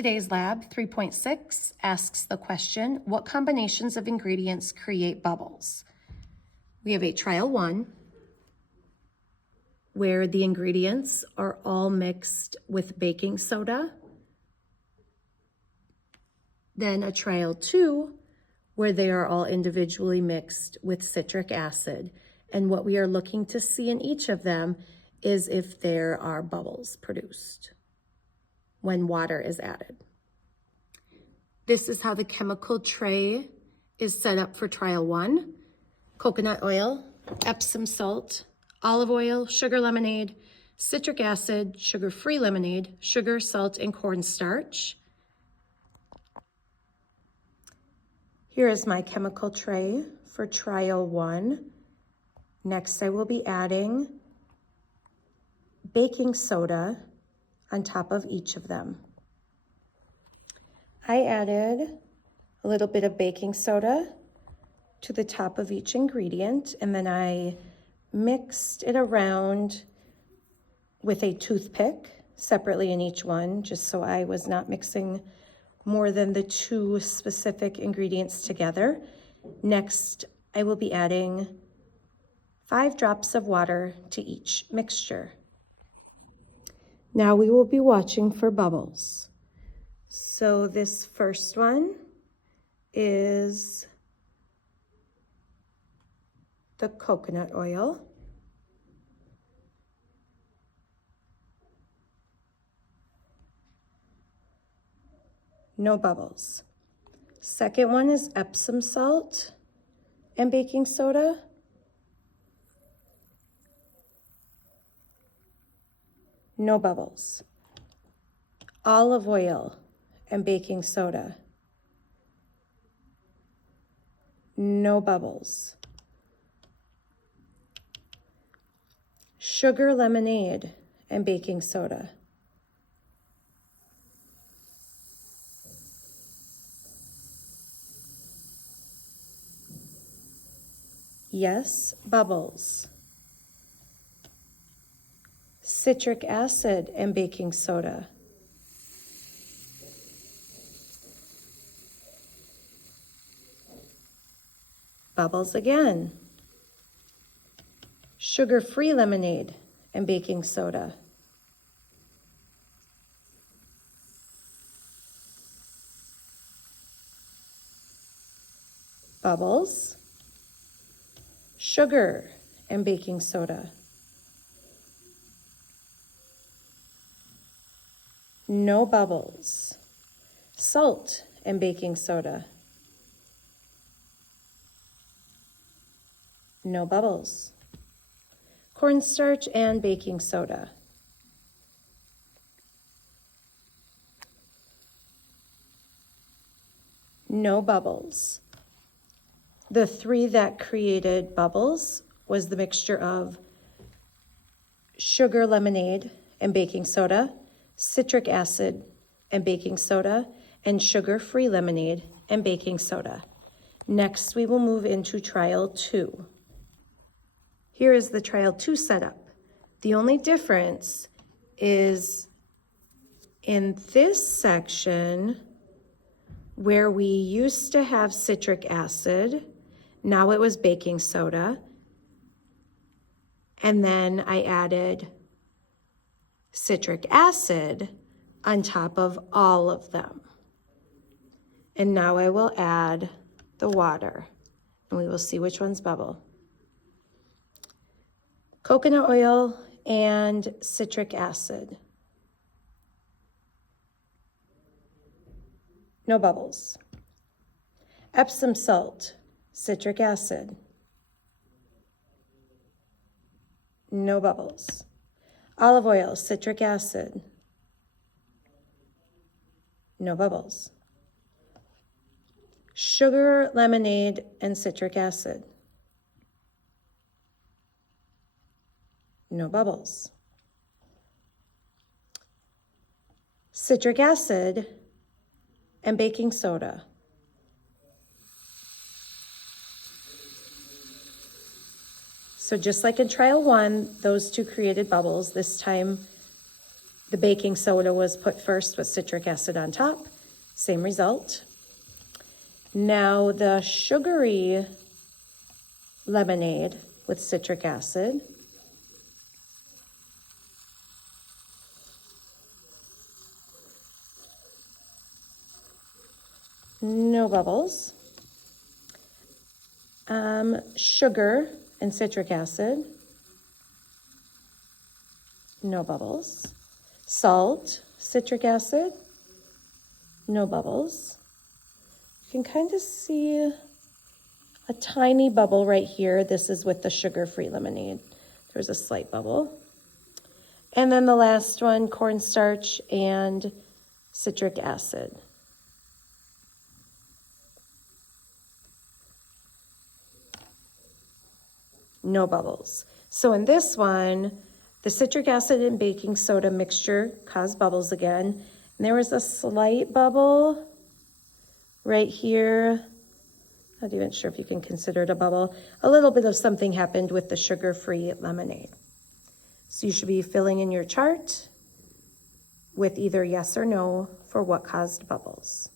Today's lab 3.6 asks the question, what combinations of ingredients create bubbles? We have a trial 1 where the ingredients are all mixed with baking soda. Then a trial 2 where they are all individually mixed with citric acid. And what we are looking to see in each of them is if there are bubbles produced when water is added. This is how the chemical tray is set up for trial 1. Coconut oil, Epsom salt, olive oil, sugar lemonade, citric acid, sugar-free lemonade, sugar, salt, and cornstarch. Here is my chemical tray for trial 1. Next, I will be adding baking soda on top of each of them. I added a little bit of baking soda to the top of each ingredient, and then I mixed it around with a toothpick separately in each one, just so I was not mixing more than the 2 specific ingredients together. Next, I will be adding 5 drops of water to each mixture. Now we will be watching for bubbles. So this first one is the coconut oil. No bubbles. Second one is Epsom salt and baking soda. No bubbles. Olive oil and baking soda. No bubbles. Sugar lemonade and baking soda. Yes, bubbles. Citric acid and baking soda. Bubbles again. Sugar-free lemonade and baking soda. Bubbles. Sugar and baking soda. No bubbles. Salt and baking soda. No bubbles. Cornstarch and baking soda. No bubbles. The 3 that created bubbles was the mixture of sugar lemonade and baking soda, citric acid and baking soda, and sugar-free lemonade and baking soda. Next, we will move into trial 2. Here is the trial 2 setup. The only difference is in this section where we used to have citric acid, now it was baking soda, and then I added citric acid on top of all of them. And now I will add the water, and we will see which ones bubble. Coconut oil and citric acid. No bubbles. Epsom salt, citric acid. No bubbles. Olive oil, citric acid. No bubbles. Sugar, lemonade, and citric acid. No bubbles. Citric acid and baking soda. So just like in trial 1, those 2 created bubbles. This time The baking soda was put first with citric acid on top. Same result. Now the sugary lemonade with citric acid. No bubbles. Sugar and citric acid. No bubbles. Salt, citric acid. No bubbles. You can kind of see a tiny bubble right here. This is with the sugar-free lemonade. There's a slight bubble. And then the last one, cornstarch and citric acid. No bubbles. So in this one, the citric acid and baking soda mixture caused bubbles again. And there was a slight bubble right here. Not even sure if you can consider it a bubble. A little bit of something happened with the sugar-free lemonade. So you should be filling in your chart with either yes or no for what caused bubbles.